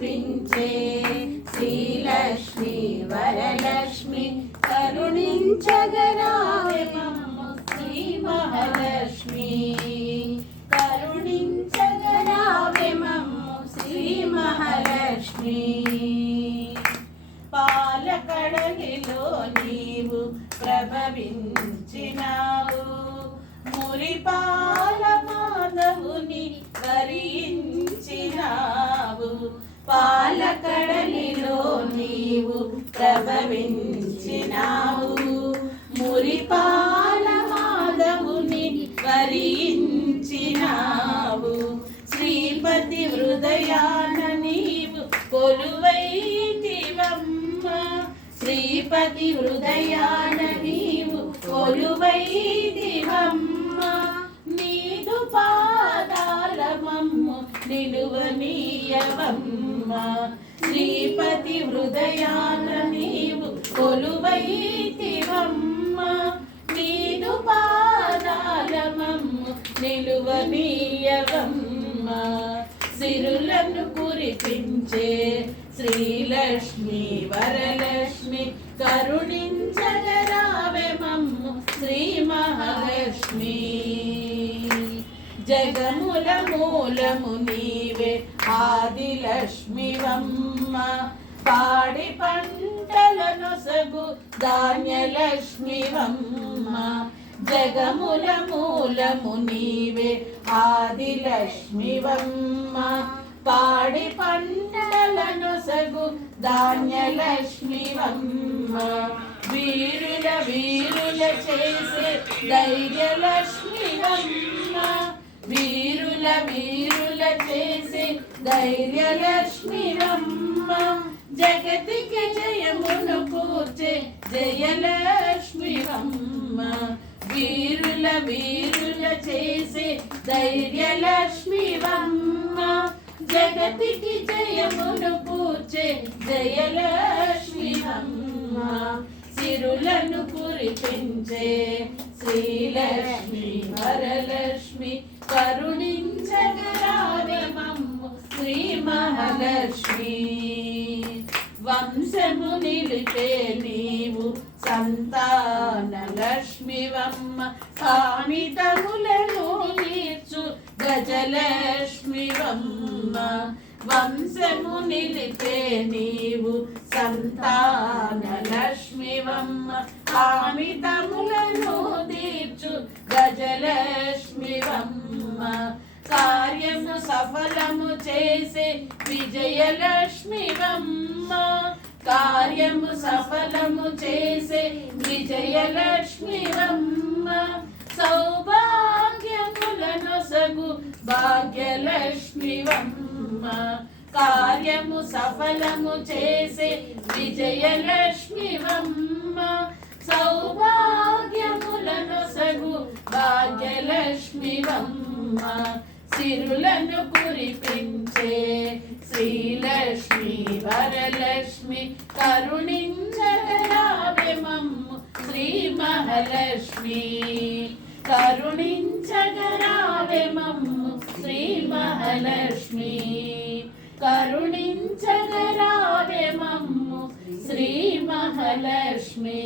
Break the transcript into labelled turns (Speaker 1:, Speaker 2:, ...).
Speaker 1: కురిపించే శ్రీలక్ష్మి వరలక్ష్మి కరుణించగరావే శ్రీ మహాలక్ష్మి. కరుణించగరావే శ్రీ మహాలక్ష్మి. పాలకడగిలో నీవు ప్రభవించినావు. మురిపాల మాధవుని వరించినావు పాలకడలిలో నీవు ప్రభవించినావు మురిపాల మాధవుని వరించినావు శ్రీపతి హృదయాన నీవు కొలువైతివమ్మ. శ్రీపతి హృదయాన నీవు కొలువైతివమ్మ. నీదు పాదాల మమ్ము నిలువనీయవమ్మ శ్రీపతి హృదయాన నీవు కొలువైతివమ్మ. నీదు పాదాల మమ్ము నిలువనీయవమ్మ. సిరులను కురిపించే శ్రీలక్ష్మి వరలక్ష్మి కరుణించగరావే మమ్ము శ్రీ మహాలక్ష్మి. జగముల మూలము నీవే ఆదిలక్ష్మివమ్మ పాడి పంటలను సగు ధాన్యలక్ష్మివమ్మ జగముల మూలము నీవే ఆదిలక్ష్మివమ్మ పాడి పంటలను సగు ధాన్యలక్ష్మివమ్మ వీరుల వీరుల చేసే ధైర్యలక్ష్మివమ్మ వీరుల వీరుల చేసే ధైర్యలక్ష్మివమ్మ జగతికి జయమును కూర్చే జయలక్ష్మివమ్మ వీరుల వీరుల చేసే ధైర్యలక్ష్మివమ్మ జగతికి జయమును కూర్చే జయలక్ష్మివమ్మ సిరులను కురిపించే శ్రీలక్ష్మి మహాలక్ష్మి వంశము నిలిపే నీవు సంతాన లక్ష్మివమ్మ కామితములను తీర్చు గజలక్ష్మివమ్మ వంశము నిలిపే నీవు సంతాన లక్ష్మివమ్మ కామితములను తీర్చు గజలక్ష్మివమ్మ కార్యము సఫలము చేసే విజయలక్ష్మివమ్మ కార్యము సఫలము చేసే విజయలక్ష్మివమ్మ సౌభాగ్యములను సగు భాగ్యలక్ష్మివమ్మ కార్యము సఫలము చేసే విజయలక్ష్మివమ్మ సౌభాగ్యములను సగు భాగ్యలక్ష్మివమ్మ సిరులను కురిపించే శ్రీలక్ష్మి వరలక్ష్మి కరుణించగరావెమమ్ము శ్రీ మహాలక్ష్మి కరుణించగరావెమమ్ము శ్రీ మహాలక్ష్మి కరుణించగరావెమమ్ము శ్రీ మహాలక్ష్మి